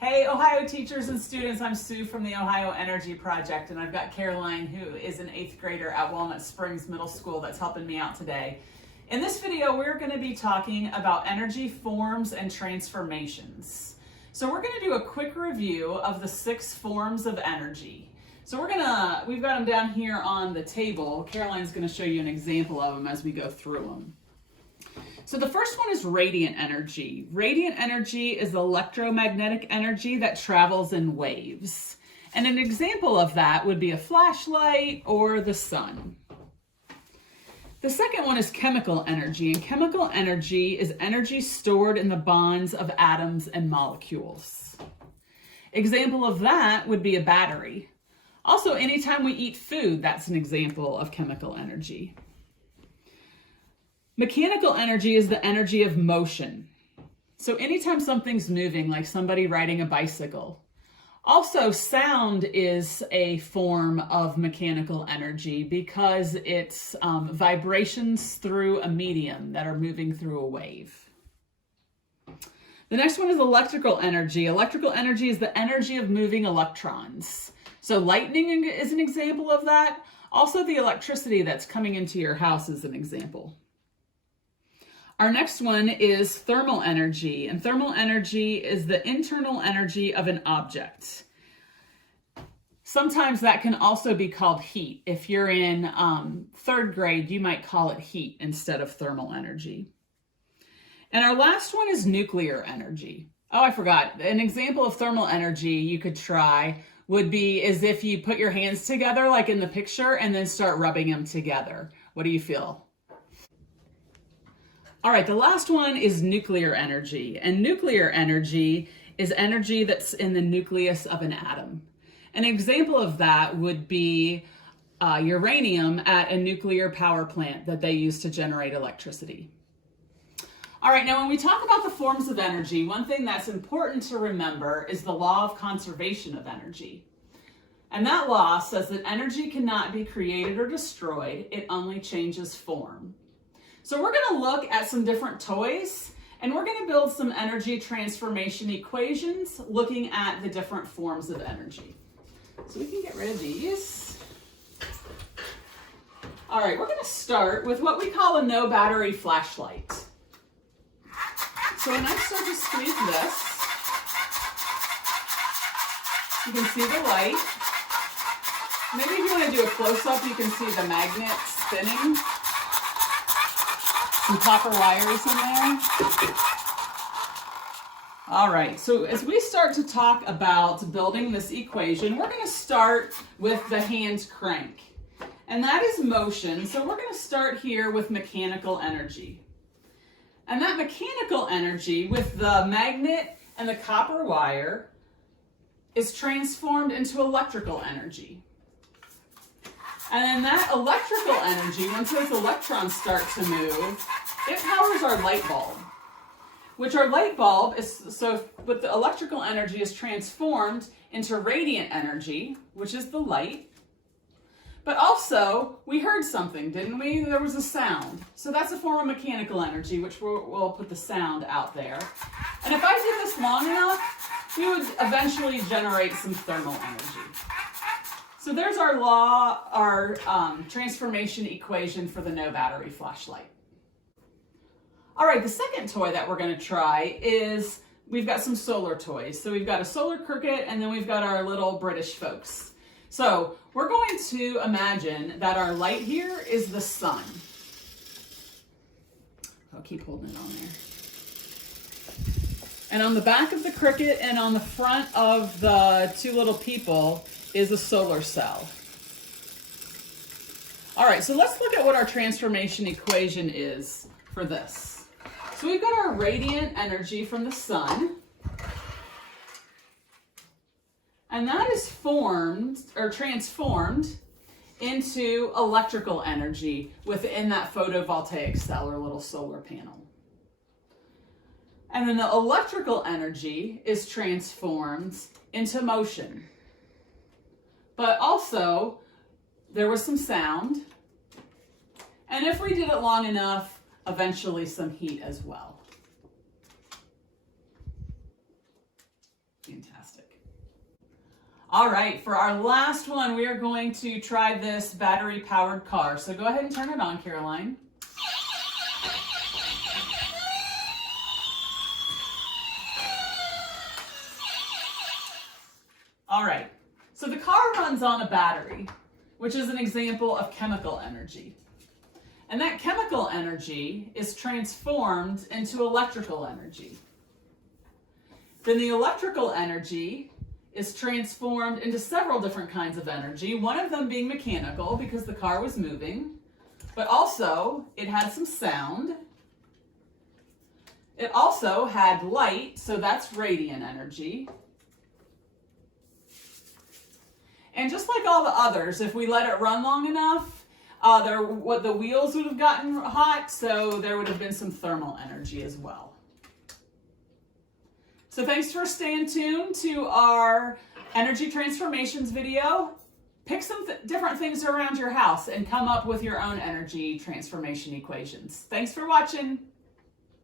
Hey, Ohio teachers and students, I'm Sue from the Ohio Energy Project, and I've got Caroline, who is an 8th grader at Walnut Springs Middle School, that's helping me out today. In this video, we're going to be talking about energy forms and transformations. So we're going to do a quick review of the 6 forms of energy. So we've got them down here on the table. Caroline's going to show you an example of them as we go through them. So the first one is radiant energy. Radiant energy is electromagnetic energy that travels in waves. And an example of that would be a flashlight or the sun. The second one is chemical energy, and chemical energy is energy stored in the bonds of atoms and molecules. Example of that would be a battery. Also, anytime we eat food, that's an example of chemical energy. Mechanical energy is the energy of motion. So anytime something's moving, like somebody riding a bicycle. Also, sound is a form of mechanical energy because it's vibrations through a medium that are moving through a wave. The next one is electrical energy. Electrical energy is the energy of moving electrons. So lightning is an example of that. Also, the electricity that's coming into your house is an example. Our next one is thermal energy, and thermal energy is the internal energy of an object. Sometimes that can also be called heat. If you're in 3rd grade, you might call it heat instead of thermal energy. And our last one is nuclear energy. Oh, I forgot. An example of thermal energy you could try would be as if you put your hands together like in the picture and then start rubbing them together. What do you feel? All right, the last one is nuclear energy, and nuclear energy is energy that's in the nucleus of an atom. An example of that would be uranium at a nuclear power plant that they use to generate electricity. All right, now when we talk about the forms of energy, one thing that's important to remember is the law of conservation of energy. And that law says that energy cannot be created or destroyed, it only changes form. So we're going to look at some different toys, and we're going to build some energy transformation equations looking at the different forms of energy. So we can get rid of these. All right, we're going to start with what we call a no battery flashlight. So when I start to squeeze this, you can see the light. Maybe if you want to do a close-up, you can see the magnet spinning. Some copper wires in there. All right, so as we start to talk about building this equation, we're going to start with the hand crank. And that is motion, so we're going to start here with mechanical energy. And that mechanical energy with the magnet and the copper wire is transformed into electrical energy. And then that electrical energy, once those electrons start to move, it powers our light bulb. Which our light bulb is, so with the electrical energy is transformed into radiant energy, which is the light. But also, we heard something, didn't we? There was a sound. So that's a form of mechanical energy, which we'll put the sound out there. And if I did this long enough, we would eventually generate some thermal energy. So there's our transformation equation for the no battery flashlight. All right, the second toy that we're going to try is, we've got some solar toys. So we've got a solar cricket, and then we've got our little British folks. So we're going to imagine that our light here is the sun. I'll keep holding it on there. And on the back of the cricket and on the front of the 2 little people is a solar cell. All right, so let's look at what our transformation equation is for this. So we've got our radiant energy from the sun, and that is formed or transformed into electrical energy within that photovoltaic cell or little solar panel. And then the electrical energy is transformed into motion. But also, there was some sound, and if we did it long enough, eventually some heat as well. Fantastic. All right, for our last one, we are going to try this battery-powered car. So go ahead and turn it on, Caroline. All right, so the car runs on a battery, which is an example of chemical energy. And that chemical energy is transformed into electrical energy. Then the electrical energy is transformed into several different kinds of energy, one of them being mechanical because the car was moving, but also it had some sound. It also had light, so that's radiant energy. And just like all the others, if we let it run long enough, the wheels would have gotten hot, so there would have been some thermal energy as well. So thanks for staying tuned to our energy transformations video. Pick some different things around your house and come up with your own energy transformation equations. Thanks for watching.